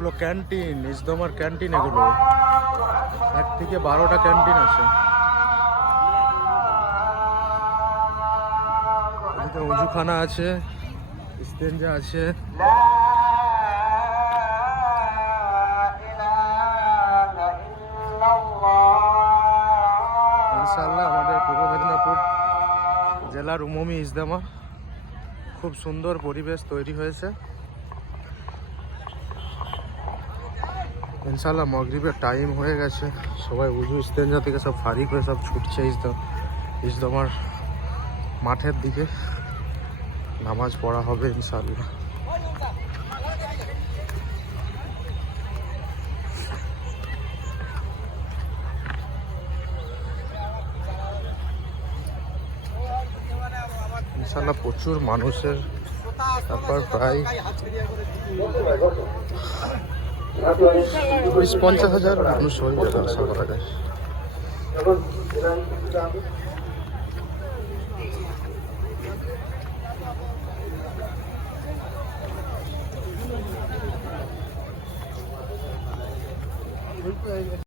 এগুলো canteen, ইসদমার canteen. এগুলো 1 থেকে 12টা ক্যান্টিন আছে। এদিকে উজুখানা আছে, ইস্তেঞ্জা আছে। ইনশাআল্লাহ আমাদের পূর্ব মেদিনীপুর জেলার উমমি ইসদমা খুব সুন্দর পরিবেশ তৈরি হয়েছে। ইনশাআল্লাহ মাগরিবের টাইম হয়ে গেছে, সবাই উজু ইস্তেঞ্জা থেকে সব ফারিক হয়ে সব ছুটছে ইসদমার মাঠের দিকে। নামাজ পড়া হবে ইনশাআল্লাহ। ইনশাআল্লাহ প্রচুর মানুষের ব্যাপার, প্রায় 20-50 হাজার মানুষ হয়ে যাবে আশা করা যায়।